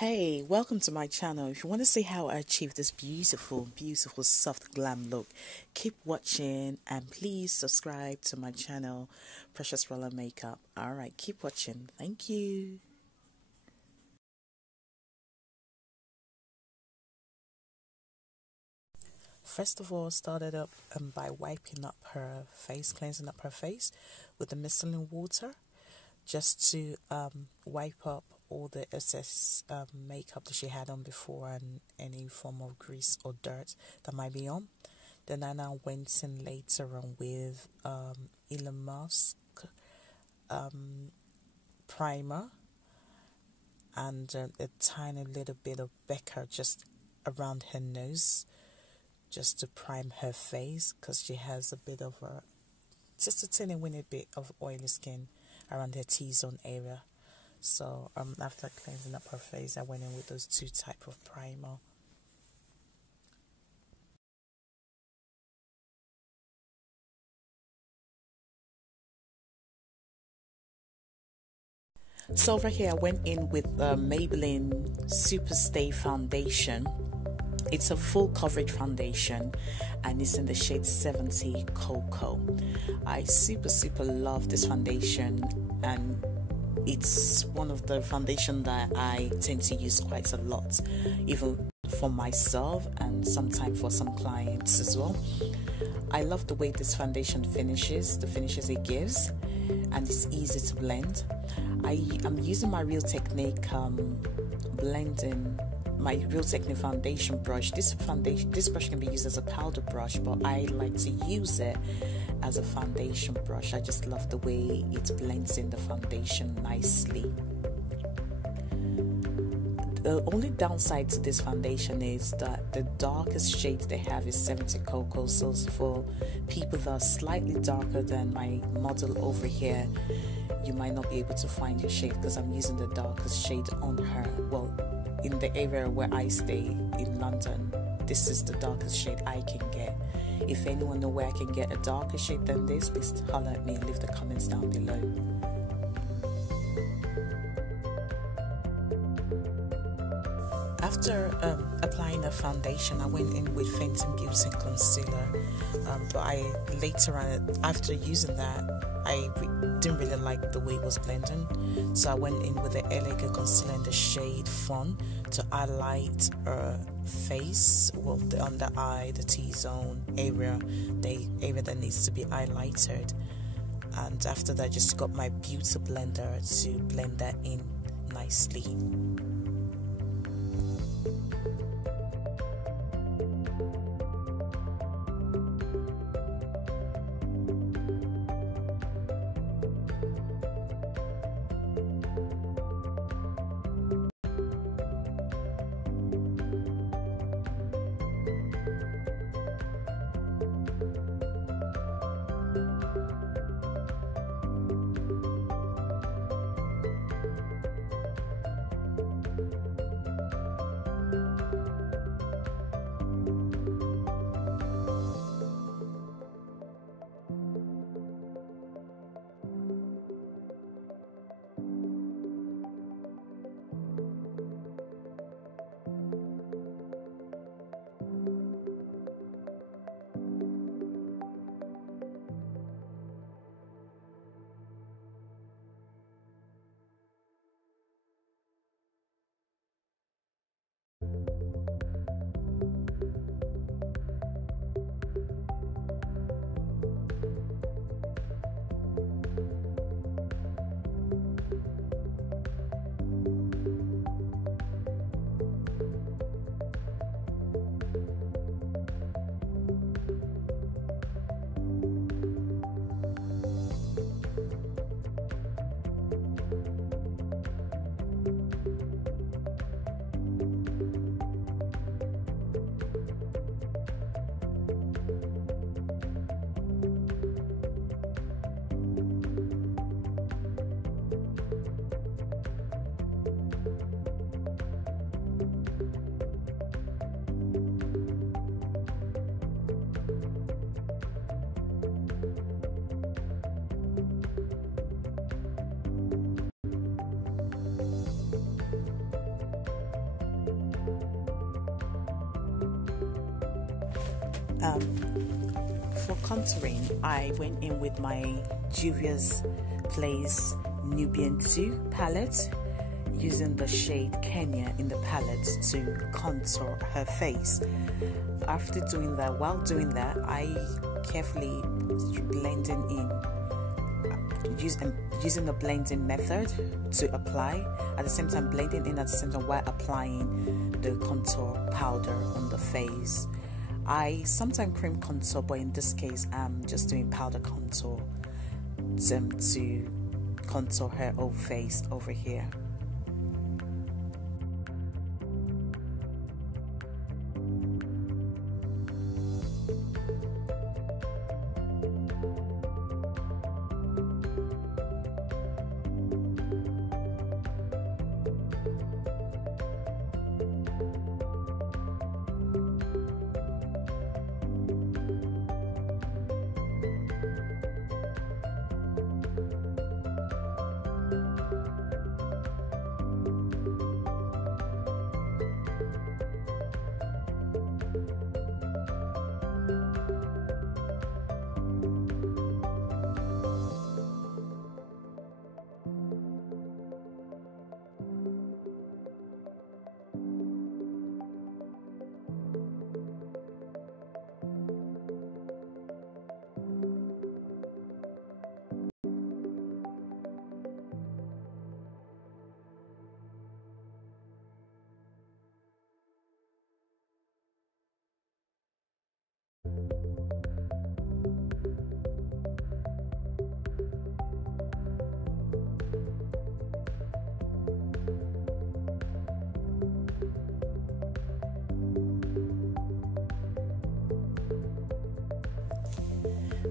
Hey, welcome to my channel. If you want to see how I achieve this beautiful soft glam look, keep watching and please subscribe to my channel, Precious Roller Makeup. Alright, keep watching. Thank you. First of all, started up by wiping up her face, cleansing up her face with the micellar water, just to wipe up all the excess makeup that she had on before and any form of grease or dirt that might be on. Then I now went in later on with Elon Musk primer and a tiny little bit of Becca just around her nose, just to prime her face, because she has a bit of just a tiny winny bit of oily skin around her T-zone area. So after cleansing up her face, I went in with those two type of primer. So over here I went in with the Maybelline Super Stay Foundation. It's a full coverage foundation and it's in the shade 70 Cocoa. I super love this foundation, and it's one of the foundation that I tend to use quite a lot, even for myself and sometimes for some clients as well. I love the way this foundation finishes, the finishes it gives, and it's easy to blend. I'm using my Real Technique blending, my Real Technique foundation brush. This brush can be used as a powder brush, but I like to use it as a foundation brush. I just love the way it blends in the foundation nicely. The only downside to this foundation is that the darkest shade they have is 70 Cocoa. So for people that are slightly darker than my model over here, you might not be able to find your shade, because I'm using the darkest shade on her. Well, in the area where I stay in London, this is the darkest shade I can get. If anyone know where I can get a darker shade than this, please holler at me and leave the comments down below. After applying the foundation, I went in with Fenton Beauty Concealer, but later on, after using that, I didn't really like the way it was blending, so I went in with the Elegant Concealer in the shade Fun to highlight her face, well, the under eye, the T-zone area, the area that needs to be highlighted. And after that, just got my beauty blender to blend that in nicely. For contouring, I went in with my Juvia's Place Nubian 2 palette, using the shade Kenya in the palette to contour her face. After doing that, while doing that, I carefully blending in, using the blending method to apply, at the same time blending in at the same time while applying the contour powder on the face. I sometimes cream contour, but in this case I'm just doing powder contour to contour her whole face over here.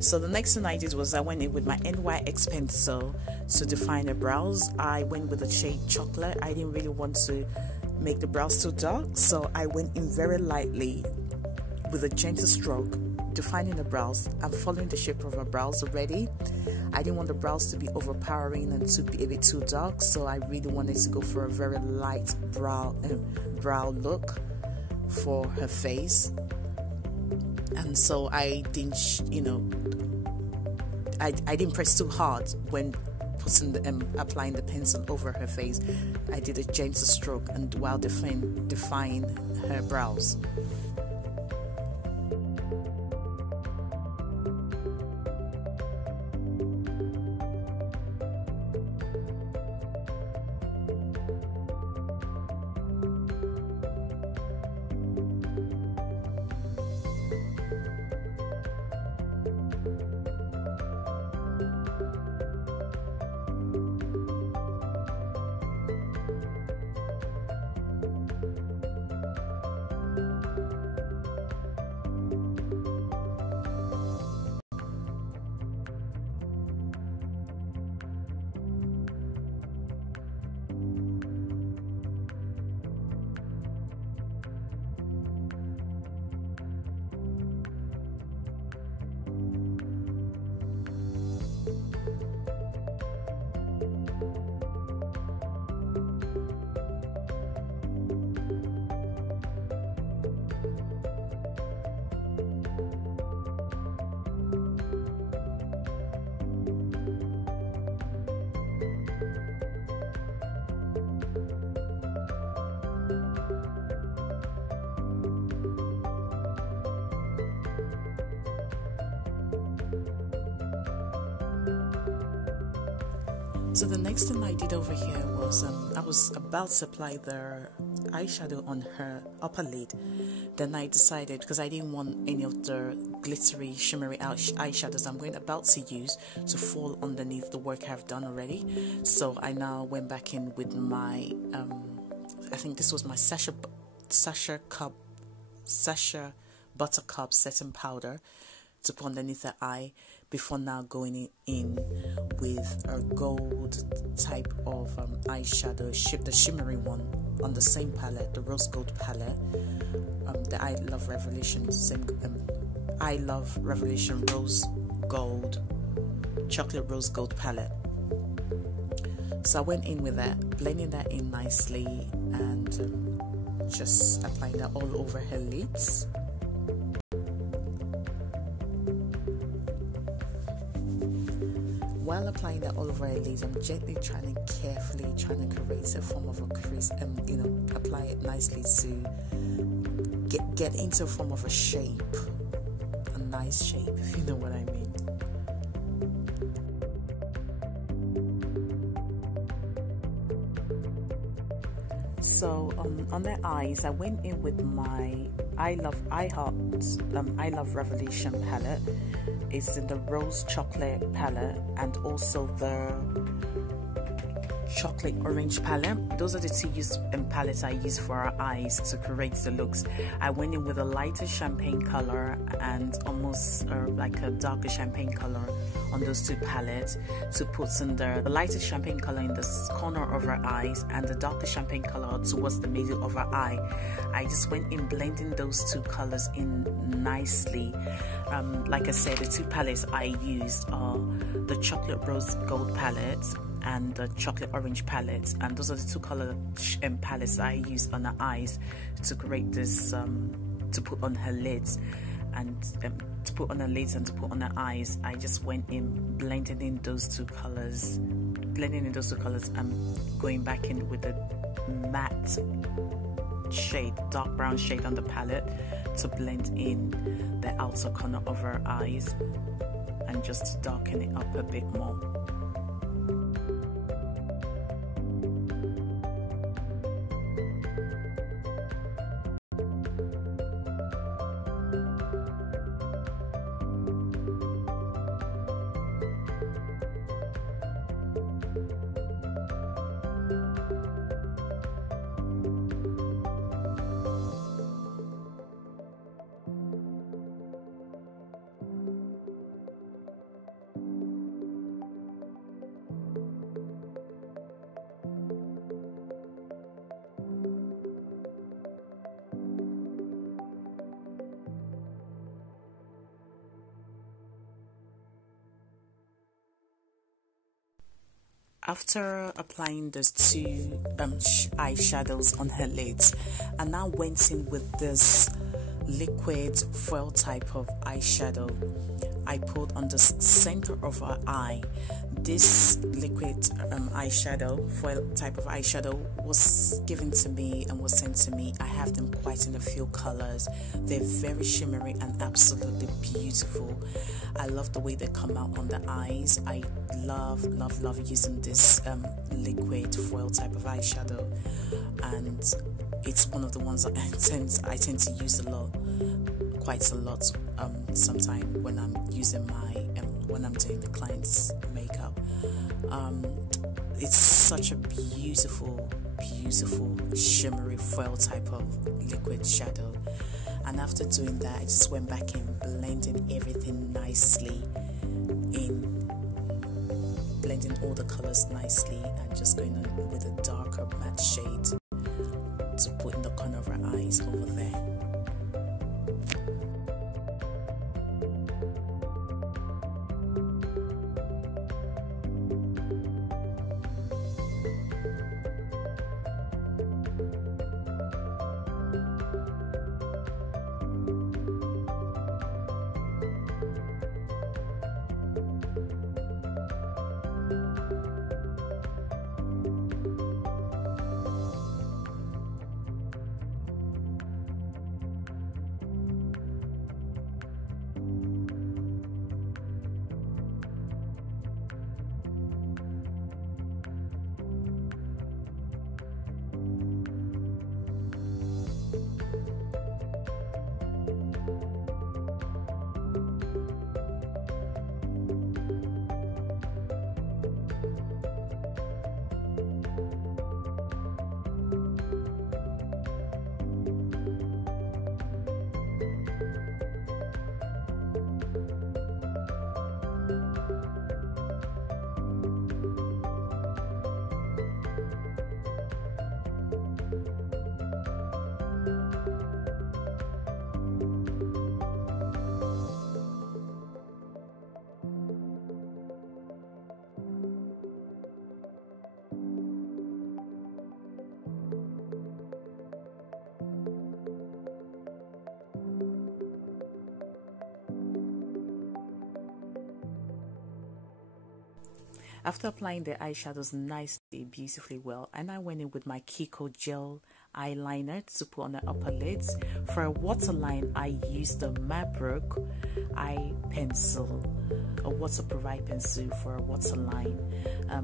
So the next thing I did was I went in with my NYX pencil to define the brows. I went with the shade Chocolate. I didn't really want to make the brows too dark, so I went in very lightly with a gentle stroke, defining the brows. I'm following the shape of her brows already. I didn't want the brows to be overpowering and to be a bit too dark, so I really wanted to go for a very light brow look for her face. And so I didn't, I didn't press too hard when putting applying the pencil over her face. I did a gentle stroke and while define her brows. So the next thing I did over here was I was about to apply the eyeshadow on her upper lid. Then I decided, because I didn't want any of the glittery shimmery eyeshadows I'm about to use to fall underneath the work I've done already, so I now went back in with my I think this was my Sacha Buttercup setting powder to put underneath the eye, before now going in with a gold type of eyeshadow, the shimmery one on the same palette, the rose gold palette, the I Love Revelation rose gold, chocolate rose gold palette. So I went in with that, blending that in nicely and just applying that all over her lids. while applying that all over her lids, I'm gently carefully trying to create a form of a crease and apply it nicely to get into a form of a shape, a nice shape, if you know what I mean. So on their eyes, I went in with my I Love Revolution palette. It's in the rose chocolate palette and also the chocolate orange palette. Those are the two palettes I use for our eyes to create the looks. I went in with a lighter champagne color and almost like a darker champagne color on those two palettes to put in the lighter champagne color in the corner of our eyes and the darker champagne color towards the middle of our eye. I just went in blending those two colors in nicely. Like I said, the two palettes I used are the chocolate rose gold palette and the chocolate orange palette, and those are the two color palettes I use on her eyes to create this to put on her lids and to put on her lids and to put on her eyes. I just went in blending in those two colors and going back in with a matte shade, dark brown shade on the palette to blend in the outer corner of her eyes and just to darken it up a bit more. After applying those two eyeshadows on her lids, I now went in with this liquid foil type of eyeshadow I put on the center of her eye. This liquid eyeshadow, foil type of eyeshadow, was given to me and was sent to me. I have them quite in a few colors. They're very shimmery and absolutely beautiful. I love the way they come out on the eyes. I love using this liquid foil type of eyeshadow, and it's one of the ones that I tend to use quite a lot sometimes when I'm using when I'm doing the client's makeup. It's such a beautiful shimmery foil type of liquid shadow, and after doing that I just went back in blending everything nicely blending all the colors nicely and just going on with a darker matte shade to put in the corner of her eyes over there. After applying the eyeshadows nicely, beautifully well, and I went in with my Kiko gel eyeliner to put on the upper lids. For a waterline, I used the Mabrook eye pencil, a waterproof eye pencil for a waterline.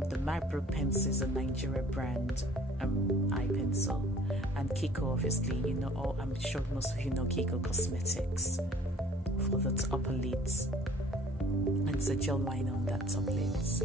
The Mabrook pencil is a Nigeria brand eye pencil, and Kiko, obviously, you know, I'm sure most of you know Kiko Cosmetics for the upper lids, and it's a gel liner on that top lids.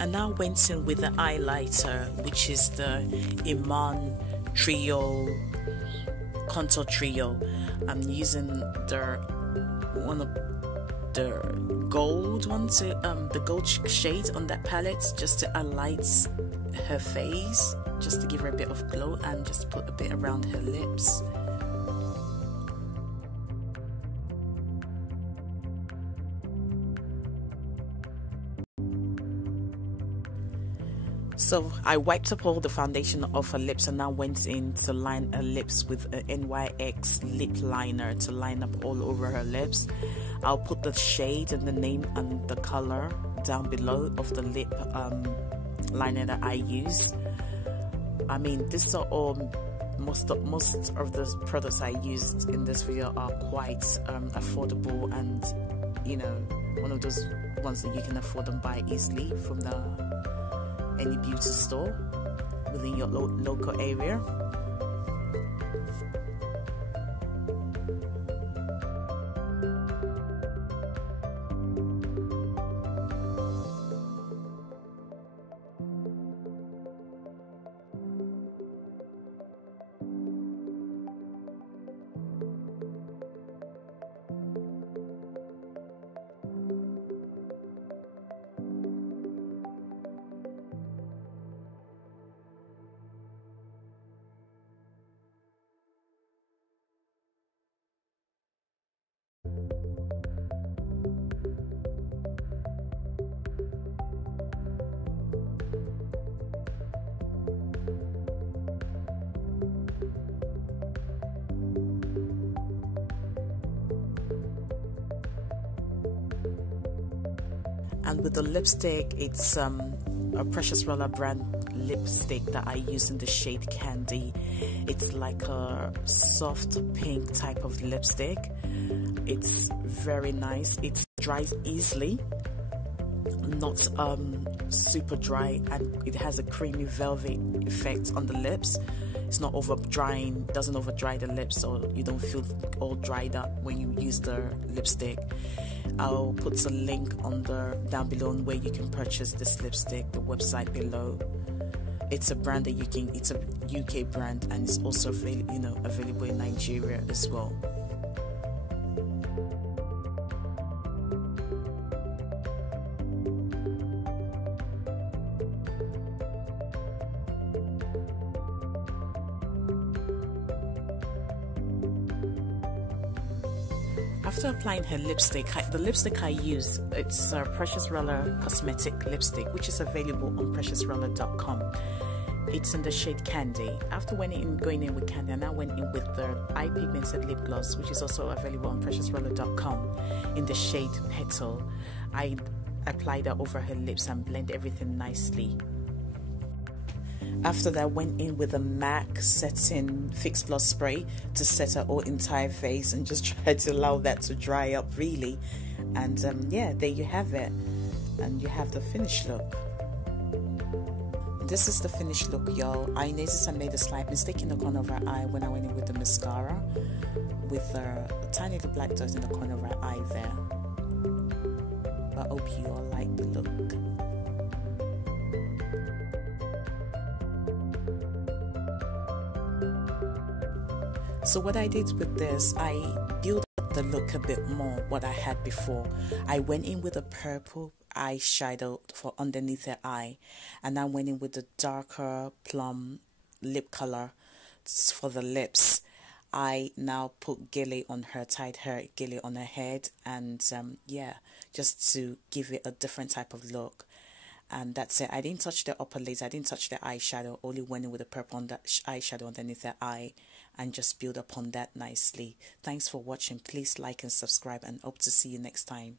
And now went in with the highlighter, which is the Iman Trio Contour Trio. I'm using one of the gold ones, the gold shade on that palette, just to highlight her face, just to give her a bit of glow, and just put a bit around her lips. So I wiped up all the foundation off her lips and now went in to line her lips with a NYX lip liner to line up all over her lips. I'll put the shade and the name and the color down below of the lip liner that I use. I mean, these are all most of the products I used in this video are quite affordable, and you know, one of those ones that you can afford and buy easily from any beauty store within your local area. And with the lipstick, it's a Precious Roller brand lipstick that I use in the shade Candy. It's like a soft pink type of lipstick. It's very nice. It dries easily, not super dry, and it has a creamy velvet effect on the lips. It's not over drying, doesn't over dry the lips, so you don't feel all dried up when you use the lipstick. I'll put a link down below on where you can purchase this lipstick, the website below. It's a brand that it's a UK brand, and it's also available in Nigeria as well. After applying her lipstick, the lipstick I use, it's a Precious Roller cosmetic lipstick, which is available on preciousroller.com. It's in the shade Candy. After going in with Candy, I now went in with the eye pigmented lip gloss, which is also available on preciousroller.com in the shade Petal. I applied that over her lips and blend everything nicely. After that, I went in with a MAC Setting Fix Plus Spray to set her whole entire face and just try to allow that to dry up really. And yeah, there you have it. And you have the finished look. This is the finished look, y'all. I noticed I made a slight mistake in the corner of her eye when I went in with the mascara, with a tiny little black dot in the corner of her eye there. But I hope you all like the look. So what I did with this, I built up the look a bit more what I had before. I went in with a purple eyeshadow for underneath her eye, and I went in with the darker plum lip color for the lips. I now put gilly on her, tied her gilly on her head, and yeah, just to give it a different type of look. And that's it. I didn't touch the upper lace, I didn't touch the eyeshadow, only went in with the purple on the eyeshadow underneath the eye and just build upon that nicely. Thanks for watching. Please like and subscribe, and hope to see you next time.